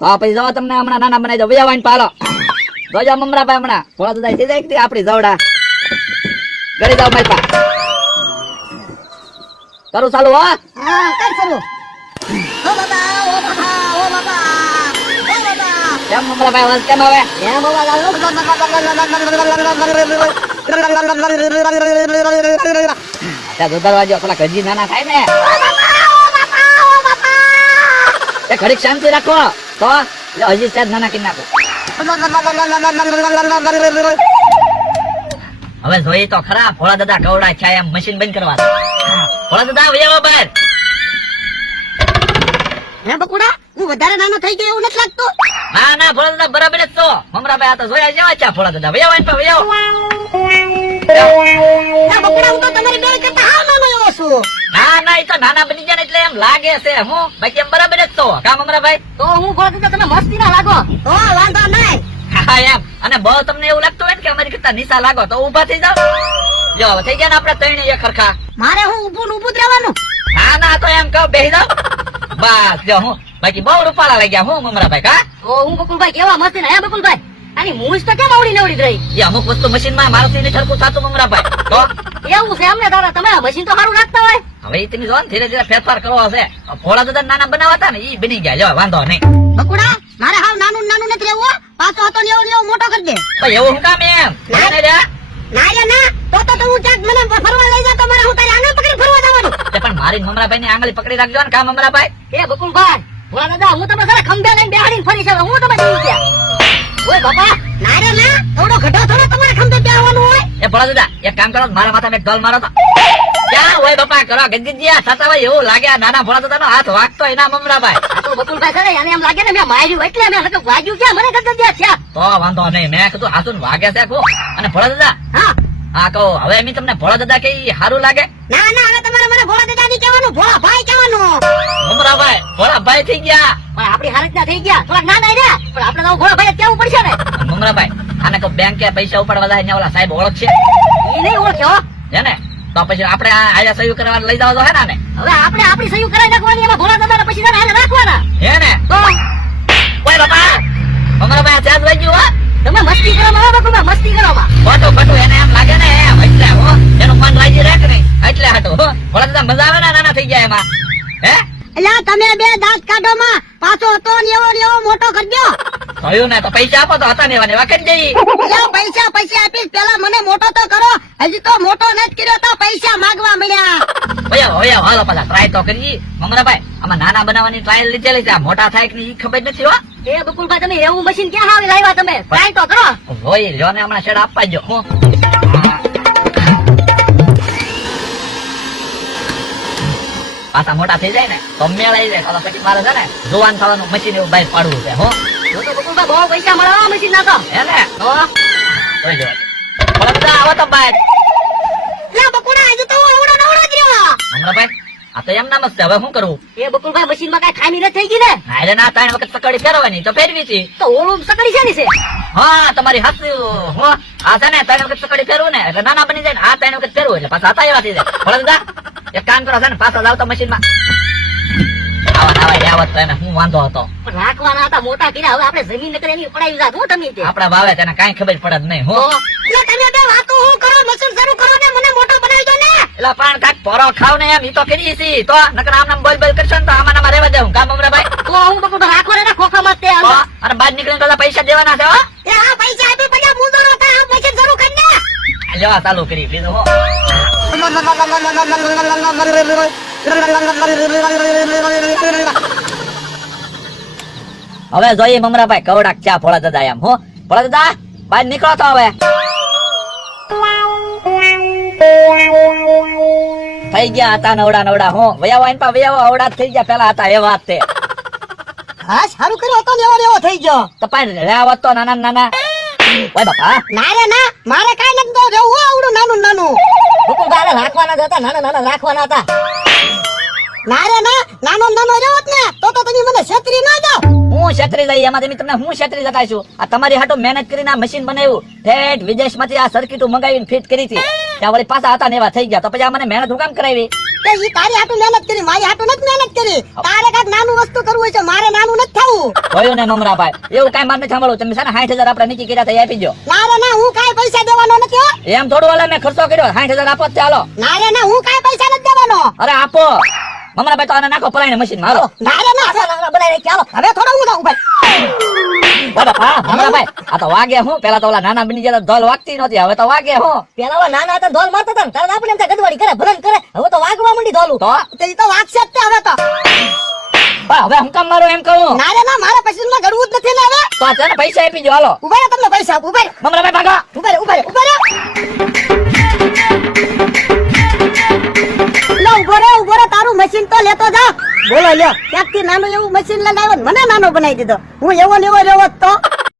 તો પછી જાઓ તમને હમણાં નાના બનાવી દો વયા વાઈન પાલો જોજો મમરાભાઈ હમણાં થોડા તો થઈ જાય કે આપણી જવડા ગળી જાવ મારી પા કરું ચાલુ હો હા કર ચાલુ ઓ બાબા ઓ બાબા ઓ બાબા ઓ બાબા કેમ મમરાભાઈ અવાજ કેમ આવે એ બાબા લાલો ત્યાં દરવાજો પેલા ગજી નાના થાય ને એ ઘડીક શાંતિ રાખો તો હજી સાહેબ નાના કરી નાખો હવે જોઈએ તો ખરા ભોળા દાદા કવડા છે એમ મશીન બંધ કરવા ભોળા દાદા વયા બહાર હે બકુડા હું વધારે નાનો થઈ ગયો એવું નથી લાગતું ના ના ભોળા દાદા બરાબર જ તો મમરાભાઈ આ તો જોયા જેવા છે ભોળા દાદા વયા વાઈન પર વયા ના બકુડા હું તો તમારી બેન કરતા હાવ નાનો એવો છું ના ના એ તો નાના બની જાય ને એટલે એમ લાગે છે હું બાકી એમ બરાબર જ તો કા મમરાભાઈ તો હું બોલતો તો તમે મસ્તી ના લાગો તો વાંધો નહીં હા એમ અને બહુ તમને એવું લાગતું હોય ને કે અમારી કરતા નિશા લાગો તો ઊભા થઈ જાવ જો થઈ ગયા ને આપડે ત્રણે એક ખરખા મારે હું ઊભું જ રહેવાનું ના ના તો એમ કહો બેહી જાવ બસ જો હું બાકી બહુ રૂપાળા લઈ ગયા હું મમરાભાઈ કા તો હું બકુલભાઈ કેવા મસ્તી ના હે બકુલભાઈ આની મૂછ તો કેમ આવડી નવડી રહી એ અમુક વસ્તુ મશીન માં મારાથી નહીં ઠરકું થતું મમરાભાઈ તો એવું છે એમને દાદા તમે મશીન તો સારું રાખતા હોય હવે ઈ તમે જો ને ધીરે ધીરે ફેરફાર કરવો હશે ભોળા દાદા નાના બનાવતા ને ઈ બની ગયા જો વાંધો નહીં બકુડા મારે હાવ નાનું નથી રહેવું પાછો હતો ને એવો મોટો કરી દે ભાઈ એવું હું કામ એમ ના રે ના તો હું ક્યાંક મને ફરવા લઈ જા તો મારે હું તારી આંગળી પકડી ફરવા જવાનું તે પણ મારી મમરાભાઈ ની આંગળી પકડી રાખજો ને કા મમરાભાઈ એ બકુલભાઈ ભોળા દાદા હું તમે સારા ખંભે લઈને બેહાડીને ફરી છે હું તમે જોઈ ગયા ઓય બાપા ના રે ના થોડો ઘટો થોડો તમારે ખંભે બેહવાનું હોય એ ભોળા દાદા એક કામ કરો મારા માથામાં એક ઢોલ મારો તો ક્યાં હોય બાપા કરો ગજગજિયા થતા હોય એવું લાગે આ નાના ભોળા દાદા નો હાથ વાગતો એના મમરાભાઈ આ તો બકુલભાઈ છે ને એને એમ લાગે ને મેં માર્યું એટલે મેં લગભગ વાગ્યું ક્યાં મને ગજગજિયા છે તો વાંધો નહીં મેં કીધું હાથું વાગે છે કો અને ભોળા દાદા હા હા કહો હવે એમ તમને ભોળા દાદા કે સારું લાગે ના ના હવે તમારે મને ભોળા દાદા ની કહેવાનું ભોળા ભાઈ કહેવાનું મમરાભાઈ ભોળા ભાઈ થઈ ગયા પણ આપણી હાલત ના થઈ ગયા થોડા ના ના રે પણ આપણે તો ભોળા ભાઈ કેવું પડશે ને મમરાભાઈ આને કહો બેંક કે પૈસા ઉપાડવા જાય અહીંયા ઓલા સાહેબ ઓળખશે એ નહીં ઓળખ્યો છે ને તો પછી આપણે આયા સહી કરવા લઈ જાવ તો હે ને હવે આપણે આપણી સહી કરાવી નાખવાની એમાં ભોળા દાદા પછી રાખવાના હે ને તો ઓય બાપા મમરાભાઈ ચાર્જ વાગ્યું હો તમે મસ્તી કરો મારા બકુલભાઈ મસ્તી કરો માં ખોટું ખોટું એને એમ લાગે ને એમ એટલે હો એનું મન રાજી રાખ ને એટલે હાટો હો ભોળા દાદા મજા આવે ને નાના થઈ ગયા એમાં હે એટલે તમે બે દાંત કાઢો માં પાછો હતો ને એવો મોટો કરજો થયું ને તો પૈસા આપો તો હતા ને એવા કરી જઈ એટલે પૈસા આપીશ પેલા મને મોટો તો કરો હજી તો મોટો નથી કર્યો તો પૈસા માંગવા મળ્યા ભૈયા હાલો પાછા ટ્રાય તો કરી મમરાભાઈ આમાં નાના બનાવવાની ટ્રાયલ લીધેલી છે આ મોટા થાય કે ઈ ખબર નથી હો એ બકુલભાઈ તમે એવું મશીન ક્યાં આવી લાવ્યા તમે ટ્રાય તો કરો હોય લ્યો ને હમણાં શેડ આપવા જો હું પાછા મોટા થઈ જાય ને તો મેળાઈ જાય તો પછી મારે છે ને જુવાન થવાનું મશીન એવું બહાર પાડવું છે હો તો બકુલભાઈ બહુ પૈસા મળે મશીન ના તો હે ને તો જોઈ જો ભલા આવો તો બહાર લે બકુડા હજુ તો હું આવડો નવડો જ રહ્યો મમરાભાઈ આ તો એમ નામ જ છે હવે શું કરવું એ બકુલભાઈ મશીન માં કઈ ખામી નથી થઈ ગઈ ને ના એટલે ના 3 વખત સકડી ફેરવાની તો ફેરવી હતી તો ઓલું સકડી છે ને છે હા તમારી હાથ હો આ છે ને 3 વખત સકડી ફેરવું ને એટલે નાના બની જાય ને આ 3 વખત ફેરવું એટલે પાછા હતા એવા થઈ જાય ભલા દાદા એક કામ કરો છે ને પાછા જાવ તો મશીન માં આવત તો એને હું વાંધો હતો પણ રાખવાના હતા મોટા કર્યા હવે આપણે જમીન નકર એની પડાવી જાત હું તમે આપડા વાવે તેને કઈ ખબર પડે જ નહીં હો તમે બે વાતો હું કરો મશીન શરૂ કરો ને મને મોટો બનાવી દો ને એટલે પણ કાક પોરો ખાવ ને એમ ઈ તો કરી છી તો નકર આમ નામ બોલ બોલ કરશો ને તો આમાં નામાં રહેવા દેવું કામ મમરાભાઈ તો હું બકુલ રાખવા ને ખોખા માં તે અને બાદ નીકળીને તો પૈસા દેવાના છે હો એ આ પૈસા આપી પછી મુંદરો થાય આ મશીન શરૂ કરી ને લેવા ચાલુ કરી બીજું હો હવે જોઈએ મમરાભાઈ કવડા ક્યાં ભોળા દાદા એમ હો ભોળા દાદા બહાર નીકળો તો હવે થઈ ગયા હતા નવડા હો વયાવા એન પા વયાવા અવડા થઈ ગયા પેલા હતા એ વાત છે હા સારું કર્યો હતો લેવો થઈ ગયો તો પણ રહ્યા તો નાના ઓય બાપા ના રે ના મારે કઈ નથી રહેવું આવડું નાનું બકુલ બારે રાખવાના હતા નાના રાખવાના હતા ના રે ના નાનો રહ્યો ને તો તમે મને છેતરી ના જાવ હું છેતરી જઈ એમાં તમને હું છેતરી જતા છું આ તમારી હાટો મહેનત કરીને આ મશીન બનાવ્યું ઠેઠ વિદેશમાંથી આ સર્કિટો મંગાવીને ફિટ કરી હતી ત્યાં વળી પાછા હતા ને એવા થઈ ગયા તો પછી આ મને મહેનત હું કામ કરાવી તે ઈ તારી હાટુ મહેનત કરી, મારી હાટુ નથી મહેનત કરી. તારે કાંઈક નાનું વસ્તુ કરવું હોય છે, મારે નાનું નથી થવું. જોયું ને મમરાભાઈ એવું કાંઈ માર નથી સાંભળવું તમે છે ને 60,000 આપણે નીચે કર્યા હતા એ આપી દો ના રે ના, હું કાંઈ પૈસા દેવાનો નથી હો. એમ થોડું હાલે મેં ખર્ચો કર્યો 60,000 આપો જ ચાલો ના રે ના, હું કાંઈ પૈસા નથી દેવાનો. અરે આપો મમરાભાઈ તો આને નાખો પલાઈને મશીન મારો ના રે ના, બનાવી ચાલો હવે થોડો હું જાઉં ભાઈ. હા મમરાભાઈ આ તો વાગે હું પેલા તો ઓલા નાના બની ગયા તો ધોલ વાગતી નહોતી હવે તો વાગે હું પેલા ઓલા નાના હતા ઢોલ મારતા હતા ને, તારે આપણે એમ થાય ગધવાડી કરે ભલન કરે, હવે તો વાગવા માંડી ઢોલું. તો તે ઈ તો વાગશે જ તે હવે તો. હવે હું કામ મારું એમ કહું ના રે ના, મારે પછી માં ઘડવું જ નથી ને હવે. તો આ છે ને પૈસા આપી દો હાલો ઉભા રે, તમને પૈસા આપું. ઉભા રે, મમરાભાઈ ભાગો ઉભા રે, ઉભા રે, ઉભા રે. લો ઉભો રે, તારું મશીન તો લેતો જા. બોલો લ્યો, ક્યાંકથી નાનું એવું મશીન લઈને આવ્યો ને મને નાનો બનાવી દીધો. હું એવો ને એવો રહ્યો હોત તો